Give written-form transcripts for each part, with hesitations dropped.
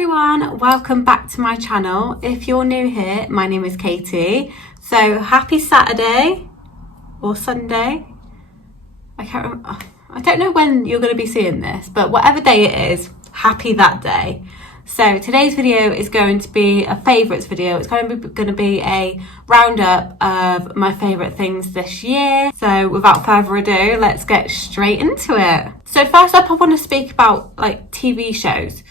everyone, welcome back to my channel. If you're new here, my name is Katie. So happy Saturday or Sunday. I can't remember. I don't know when you're going to be seeing this, but whatever day it is, happy that day. So today's video is going to be a favourites video. It's going to be a roundup of my favourite things this year. So without further ado, let's get straight into it. So first up, I want to speak about like TV shows.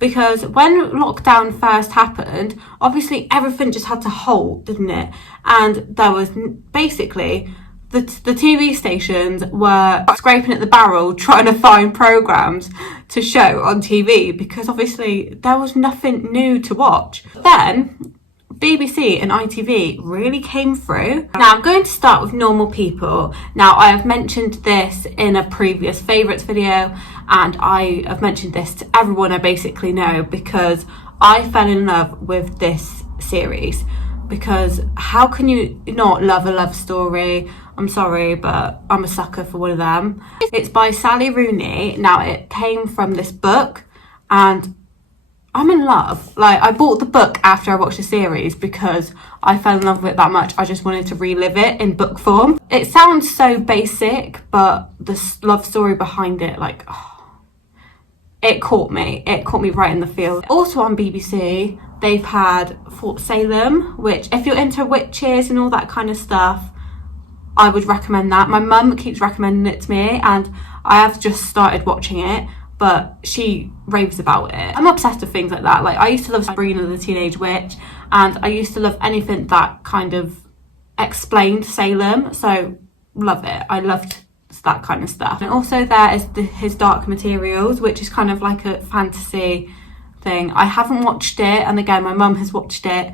Because when lockdown first happened, obviously everything just had to halt, didn't it? And there was basically the TV stations were scraping at the barrel trying to find programmes to show on TV because obviously there was nothing new to watch. Then BBC and ITV really came through. Now I'm going to start with normal people. Now I have mentioned this in a previous favourites video and I have mentioned this to everyone I basically know because I fell in love with this series. Because how can you not love a love story? I'm sorry, but I'm a sucker for one of them. It's by Sally Rooney. Now it came from this book and I'm in love. Like, I bought the book after I watched the series because I fell in love with it that much. I just wanted to relive it in book form. It sounds so basic, but the love story behind it, like, oh, it caught me. It caught me right in the feel. Also on BBC, they've had Fort Salem, which if you're into witches and all that kind of stuff, I would recommend that. My mum keeps recommending it to me and I have just started watching it. But she raves about it. I'm obsessed with things like that. Like I used to love Sabrina the Teenage Witch and I used to love anything that kind of explained Salem. So love it. I loved that kind of stuff. And also there is his Dark Materials, which is kind of like a fantasy thing. I haven't watched it and again my mum has watched it,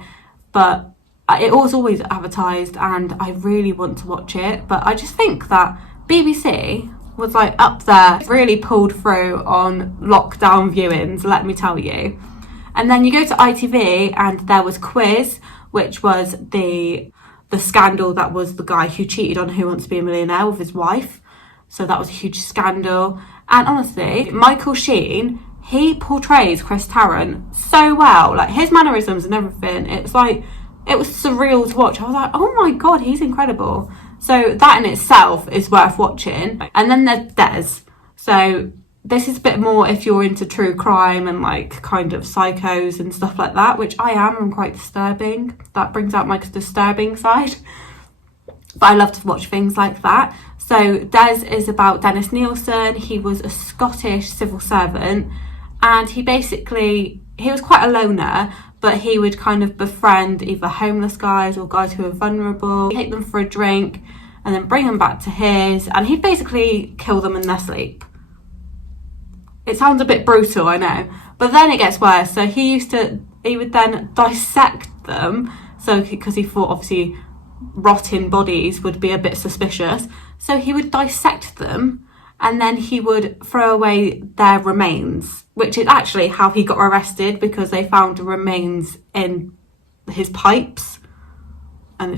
but it was always advertised and I really want to watch it. But I just think that BBC was like up there, really pulled through on lockdown viewings, let me tell you. And then you go to ITV and there was Quiz, which was the scandal that was the guy who cheated on Who Wants to Be a Millionaire with his wife. So that was a huge scandal. And honestly, Michael Sheen, he portrays Chris Tarrant so well, like his mannerisms and everything. It's like, it was surreal to watch. I was like, oh my God, he's incredible. So that in itself is worth watching. And then there's Des. So this is a bit more if you're into true crime and like kind of psychos and stuff like that, which I am. I'm quite disturbing. That brings out my disturbing side. But I love to watch things like that. So Des is about Dennis Nielsen. He was a Scottish civil servant and he was quite a loner, but he would kind of befriend either homeless guys or guys who are vulnerable, take them for a drink and then bring them back to his, and he'd basically kill them in their sleep. It sounds a bit brutal, I know, but then it gets worse. So he would then dissect them, so because he thought obviously rotting bodies would be a bit suspicious, so he would dissect them and then he would throw away their remains, which is actually how he got arrested because they found remains in his pipes. And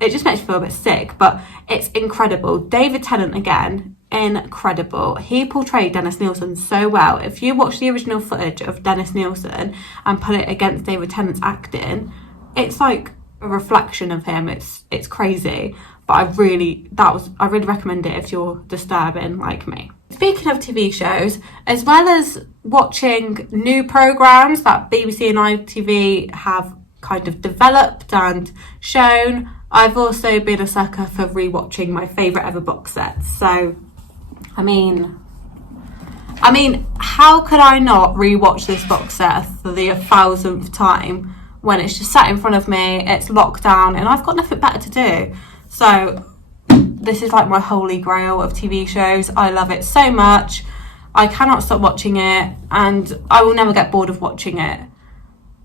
it just makes me feel a bit sick, but it's incredible. David Tennant, again, incredible. He portrayed Dennis Nielsen so well. If you watch the original footage of Dennis Nielsen and put it against David Tennant's acting, it's like a reflection of him. It's crazy. But I really recommend it if you're disturbing like me. Speaking of TV shows, as well as watching new programmes that BBC and ITV have kind of developed and shown, I've also been a sucker for rewatching my favourite ever box sets. So, I mean, how could I not rewatch this box set for the 1000th time when it's just sat in front of me, it's lockdown and I've got nothing better to do? So this is like my holy grail of TV shows. I love it so much. I cannot stop watching it and I will never get bored of watching it.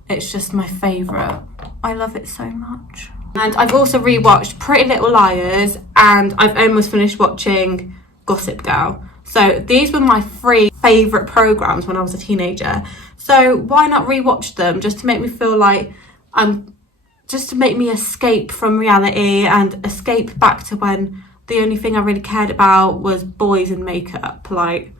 It's just my favourite. I love it so much. And I've also rewatched Pretty Little Liars and I've almost finished watching Gossip Girl. So these were my 3 favourite programmes when I was a teenager. So why not rewatch them just to make me feel like just to make me escape from reality and escape back to when the only thing I really cared about was boys and makeup. Like,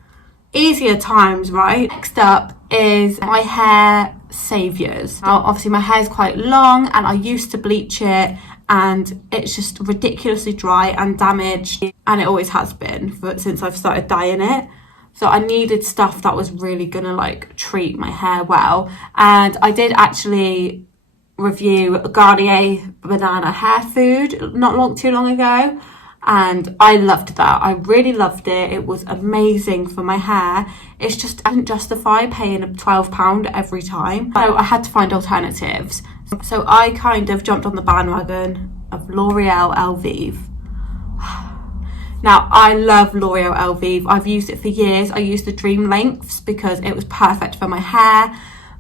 easier times, right? Next up is my hair saviours. Now obviously my hair is quite long and I used to bleach it and it's just ridiculously dry and damaged, and it always has been since I've started dyeing it. So I needed stuff that was really gonna like treat my hair well, and I did actually review Garnier banana hair food not too long ago, and I loved that. I really loved it. It was amazing for my hair. It's just I didn't justify paying £12 every time, so I had to find alternatives. So I kind of jumped on the bandwagon of L'Oreal Elvive. Now I love L'Oreal Elvive. I've used it for years. I used the Dream Lengths because it was perfect for my hair,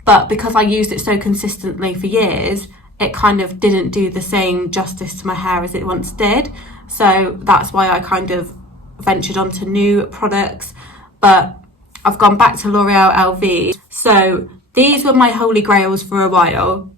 but because I used it so consistently for years, it kind of didn't do the same justice to my hair as it once did. So that's why I kind of ventured onto new products, but I've gone back to L'Oreal Elvive. So these were my holy grails for a while.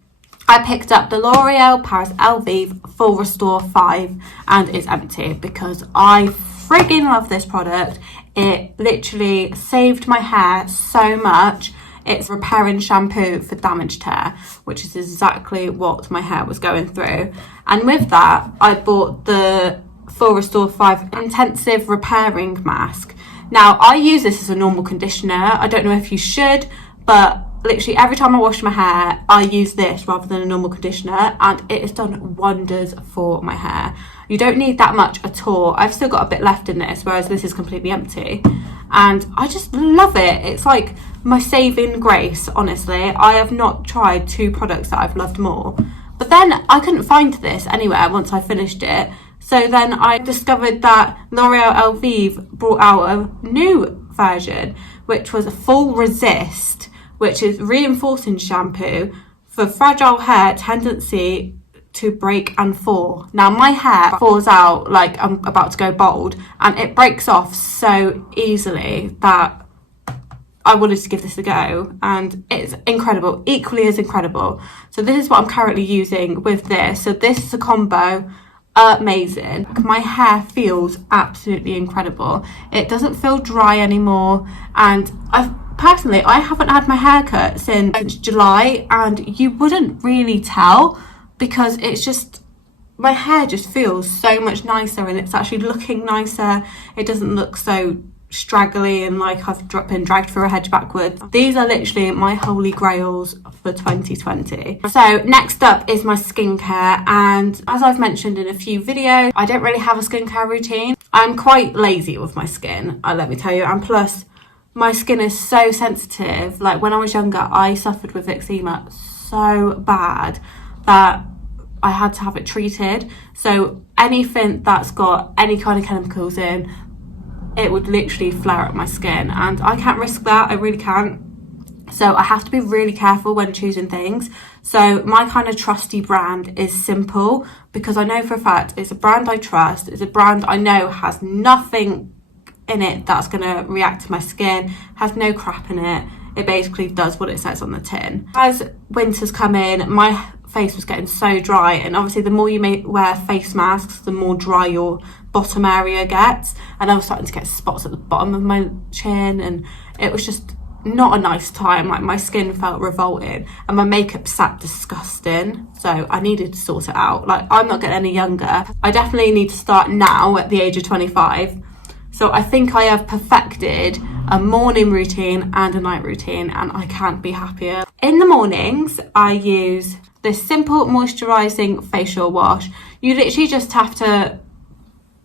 I picked up the L'Oreal Paris Elvive Full Restore 5 and it's empty because I friggin' love this product. It literally saved my hair so much. It's repairing shampoo for damaged hair, which is exactly what my hair was going through. And with that, I bought the Full Restore 5 Intensive Repairing Mask. Now, I use this as a normal conditioner. I don't know if you should, but literally every time I wash my hair, I use this rather than a normal conditioner, and it has done wonders for my hair. You don't need that much at all. I've still got a bit left in this, whereas this is completely empty. And I just love it. It's like my saving grace, honestly. I have not tried two products that I've loved more. But then I couldn't find this anywhere once I finished it. So then I discovered that L'Oreal Elvive brought out a new version, which was a Full Resist, which is reinforcing shampoo for fragile hair tendency to break and fall. Now my hair falls out like I'm about to go bald, and it breaks off so easily that I wanted to give this a go, and it's incredible, equally as incredible. So this is what I'm currently using with this. So this is a combo, amazing. My hair feels absolutely incredible. It doesn't feel dry anymore, and Personally, I haven't had my hair cut since July, and you wouldn't really tell because it's just, my hair just feels so much nicer and it's actually looking nicer. It doesn't look so straggly and like I've been dragged through a hedge backwards. These are literally my holy grails for 2020. So next up is my skincare, and as I've mentioned in a few videos, I don't really have a skincare routine. I'm quite lazy with my skin, let me tell you, and plus my skin is so sensitive. Like when I was younger, I suffered with eczema so bad that I had to have it treated. So anything that's got any kind of chemicals in, it would literally flare up my skin, and I can't risk that. I really can't. So I have to be really careful when choosing things. So my kind of trusty brand is Simple, because I know for a fact it's a brand I trust. It's a brand I know has nothing in it that's going to react to my skin, has no crap in it. It basically does what it says on the tin. As winter's come in, my face was getting so dry, and obviously the more you wear face masks, the more dry your bottom area gets, and I was starting to get spots at the bottom of my chin, and it was just not a nice time. Like my skin felt revolting, and my makeup sat disgusting, so I needed to sort it out. Like I'm not getting any younger. I definitely need to start now at the age of 25. So I think I have perfected a morning routine and a night routine, and I can't be happier. In the mornings, I use this simple moisturising facial wash. You literally just have to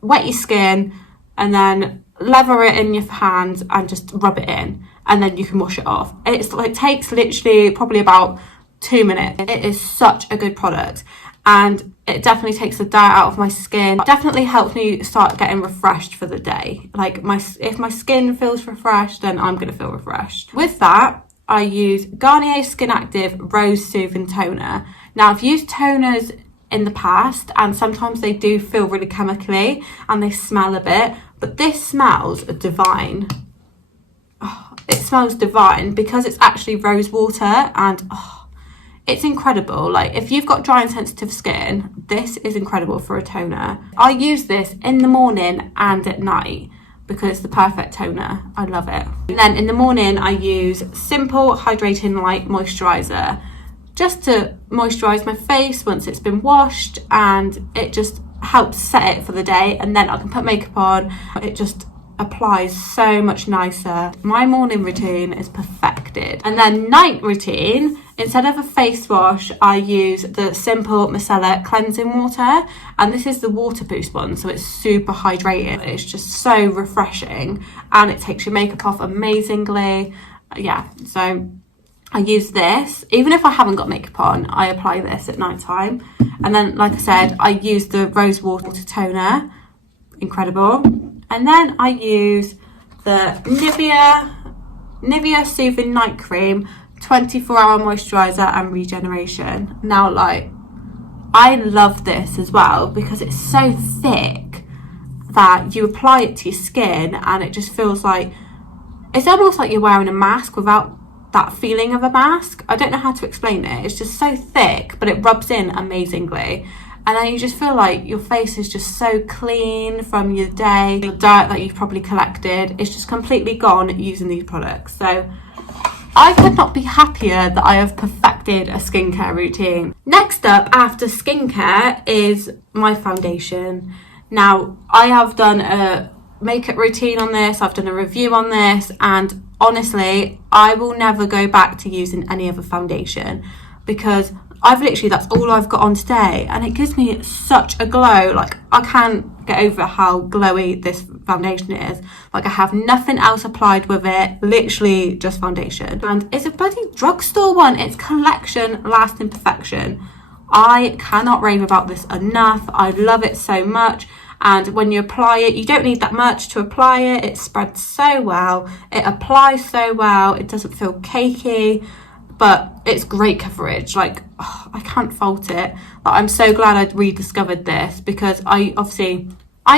wet your skin and then lather it in your hands and just rub it in, and then you can wash it off. It takes literally probably about 2 minutes. It is such a good product, and it definitely takes the dirt out of my skin. It definitely helps me start getting refreshed for the day. Like if my skin feels refreshed, then I'm gonna feel refreshed. With that, I use Garnier Skin Active Rose Soothing Toner. Now I've used toners in the past, and sometimes they do feel really chemically and they smell a bit, but this smells divine. Oh, it smells divine because it's actually rose water, and it's incredible. Like if you've got dry and sensitive skin, this is incredible for a toner. I use this in the morning and at night, because it's the perfect toner. I love it. And then in the morning I use Simple Hydrating Light Moisturiser just to moisturise my face once it's been washed, and it just helps set it for the day, and then I can put makeup on. It just applies so much nicer. My morning routine is perfected. And then night routine, instead of a face wash, I use the Simple Micellar Cleansing Water, and this is the water boost one, so it's super hydrating. It's just so refreshing, and it takes your makeup off amazingly. Yeah, so I use this. Even if I haven't got makeup on, I apply this at night time. And then, like I said, I use the rose water toner. Incredible. And then I use the Nivea Soothing Night Cream 24-hour moisturiser and regeneration. Now, like, I love this as well because it's so thick that you apply it to your skin and it just feels like, it's almost like you're wearing a mask without that feeling of a mask. I don't know how to explain it. It's just so thick, but it rubs in amazingly. And then you just feel like your face is just so clean from your day. The dirt that you've probably collected is just completely gone using these products. So I could not be happier that I have perfected a skincare routine. Next up after skincare is my foundation. Now, I have done a makeup routine on this, I've done a review on this, and honestly, I will never go back to using any other foundation because that's all I've got on today, and it gives me such a glow. Like, I can't get over how glowy this foundation is. Like, I have nothing else applied with it, literally just foundation. And it's a bloody drugstore one. It's Collection Lasting Perfection. I cannot rave about this enough. I love it so much. And when you apply it, you don't need that much to apply it. It spreads so well. It applies so well. It doesn't feel cakey. But it's great coverage. Like, oh, I can't fault it. Like, I'm so glad I'd rediscovered this because I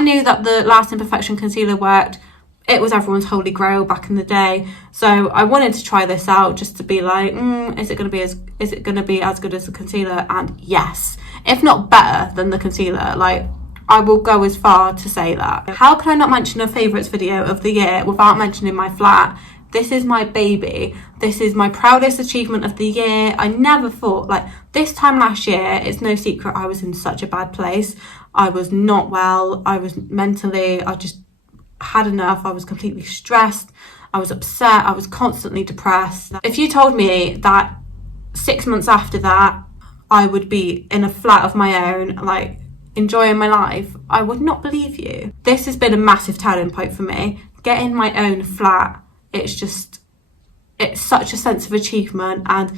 knew that the Lasting Perfection concealer worked. It was everyone's holy grail back in the day. So I wanted to try this out just to be like, is it going to be as good as the concealer? And yes, if not better than the concealer. Like, I will go as far to say that. How can I not mention a favourites video of the year without mentioning my flat? This is my baby. This is my proudest achievement of the year. I never thought, like, this time last year, it's no secret I was in such a bad place. I was not well. I was mentally, I just had enough. I was completely stressed. I was upset. I was constantly depressed. If you told me that 6 months after that, I would be in a flat of my own, like, enjoying my life, I would not believe you. This has been a massive turning point for me. Getting my own flat, it's such a sense of achievement, and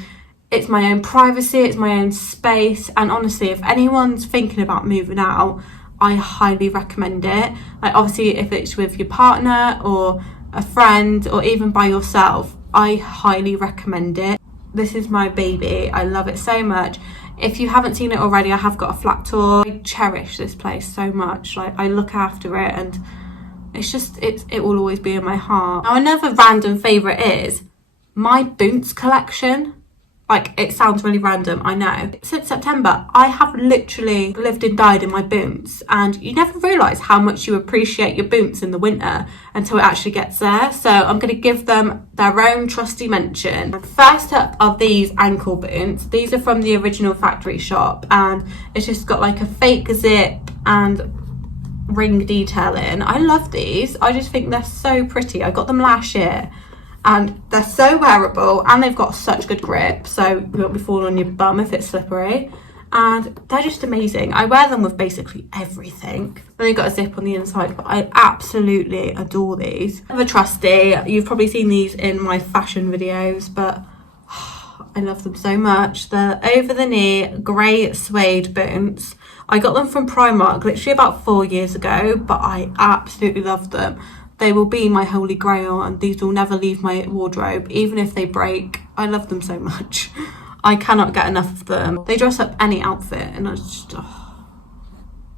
it's my own privacy, it's my own space. And honestly, if anyone's thinking about moving out, I highly recommend it. Like, obviously, if it's with your partner or a friend or even by yourself, I highly recommend it. This is my baby. I love it so much. If you haven't seen it already, I have got a flat tour. I cherish this place so much. Like, I look after it, and it will always be in my heart. Now, another random favourite is my Boots collection. Like, it sounds really random, I know. Since September, I have literally lived and died in my Boots, and you never realise how much you appreciate your Boots in the winter until it actually gets there. So I'm going to give them their own trusty mention. First up are these ankle boots. These are from the original factory shop, and it's just got like a fake zip and ring detailing. I love these. I just think they're so pretty. I got them last year, and they're so wearable, and they've got such good grip, so you won't be falling on your bum if it's slippery. And they're just amazing. I wear them with basically everything. Then they've got a zip on the inside, but I absolutely adore these. They're trusty. You've probably seen these in my fashion videos, but I love them so much. They're over the knee grey suede boots. I got them from Primark literally about 4 years ago, but I absolutely love them. They will be my holy grail, and these will never leave my wardrobe, even if they break. I love them so much. I cannot get enough of them. They dress up any outfit, and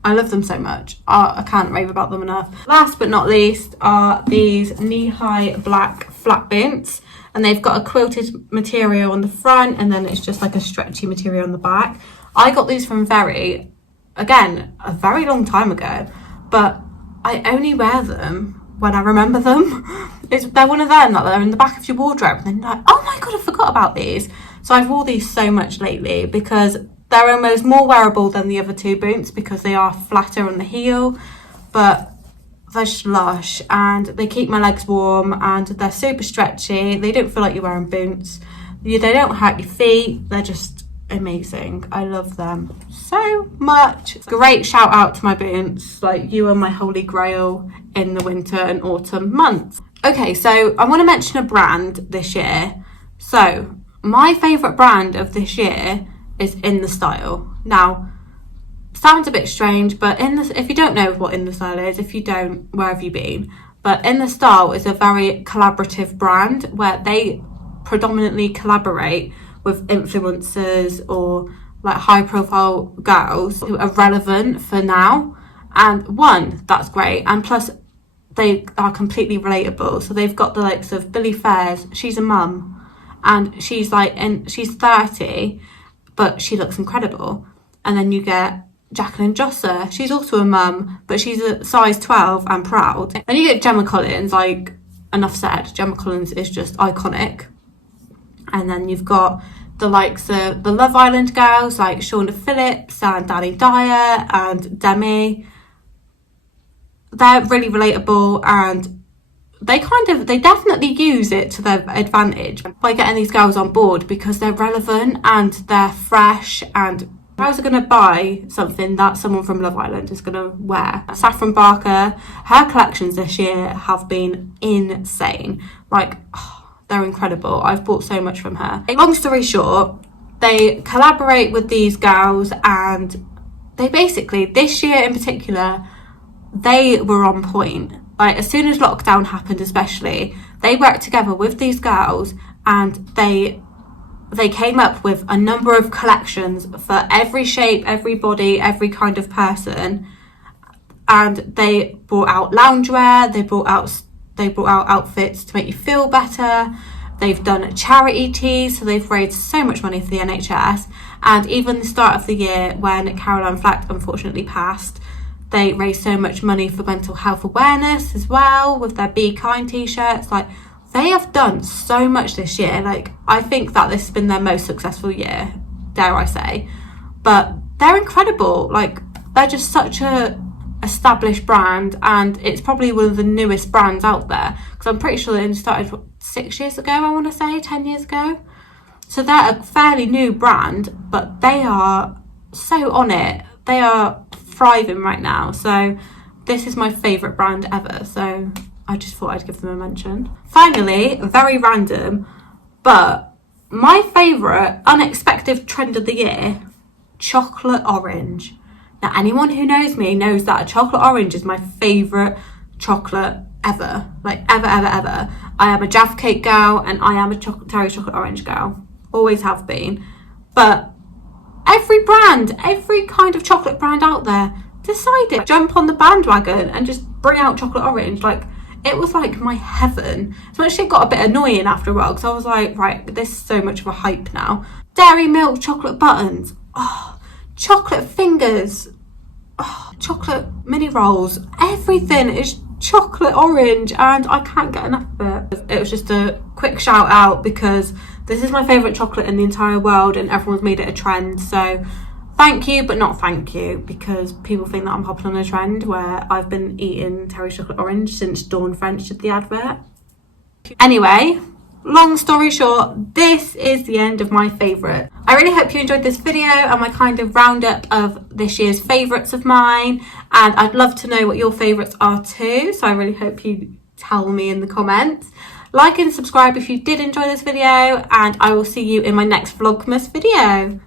I love them so much. I can't rave about them enough. Last but not least are these knee-high black flat boots, and they've got a quilted material on the front, and then it's just like a stretchy material on the back. I got these from Very, again, a very long time ago, but I only wear them when I remember them. They're one of them that they're in the back of your wardrobe and then you're like, oh my god, I forgot about these. So I've worn these so much lately because they're almost more wearable than the other two boots because they are flatter on the heel, but they're just lush and they keep my legs warm and they're super stretchy. They don't feel like you're wearing boots. They don't hurt your feet. They're just amazing. I love them so much. Great shout out to my boots. Like, you are my holy grail in the winter and autumn months. Okay, so I want to mention a brand this year. So my favourite brand of this year is In The Style. Now, sounds a bit strange, but if you don't know what In The Style is, if you don't, where have you been? But In The Style is a very collaborative brand where they predominantly collaborate with influencers or like high profile girls who are relevant for now. And one, that's great, and plus they are completely relatable. So they've got the likes of Billy Fairs. She's a mum and she's 30, but she looks incredible. And then you get Jacqueline Josser. She's also a mum, but she's a size 12 and proud. Then you get Gemma Collins. Like, enough said, Gemma Collins is just iconic. And then you've got the likes of the Love Island girls like Shauna Phillips and Danny Dyer and Demi. They're really relatable and they definitely use it to their advantage by getting these girls on board because they're relevant and they're fresh. And if I was going to buy something that someone from Love Island is going to wear, Saffron Barker, her collections this year have been insane. Like, they're incredible. I've bought so much from her. Long story short, they collaborate with these girls and they basically, this year in particular, they were on point. Like, as soon as lockdown happened especially, they worked together with these girls and they came up with a number of collections for every shape, every body, every kind of person. And they brought out loungewear, they brought out outfits to make you feel better. They've done charity teas, so they've raised so much money for the NHS. And even the start of the year, when Caroline Flack unfortunately passed, they raised so much money for mental health awareness as well with their Be Kind t-shirts. Like, they have done so much this year. Like, I think that this has been their most successful year, dare I say. But they're incredible. Like, they're just such a established brand, and it's probably one of the newest brands out there because I'm pretty sure they started 6 years ago, I want to say 10 years ago. So they're a fairly new brand, but they are so on it. They are thriving right now. So this is my favorite brand ever, so I just thought I'd give them a mention. Finally, very random, but my favorite unexpected trend of the year, chocolate orange. Now, anyone who knows me knows that a chocolate orange is my favourite chocolate ever. Like, ever. I am a Jaffa Cake girl and I am a Terry chocolate orange girl. Always have been. But every kind of chocolate brand out there decided to jump on the bandwagon and just bring out chocolate orange. Like, it was like my heaven. So actually it got a bit annoying after a while because I was like, right, this is so much of a hype now. Dairy milk chocolate buttons. Oh, chocolate fingers. Oh, chocolate mini rolls. Everything is chocolate orange and I can't get enough of it. It was just a quick shout out because this is my favourite chocolate in the entire world and everyone's made it a trend. So thank you, but not thank you, because people think that I'm hopping on a trend where I've been eating Terry chocolate orange since Dawn French did the advert. Anyway, long story short, this is the end of my favourite. I really hope you enjoyed this video and my kind of roundup of this year's favourites of mine, and I'd love to know what your favourites are too, so I really hope you tell me in the comments. Like and subscribe if you did enjoy this video, and I will see you in my next Vlogmas video.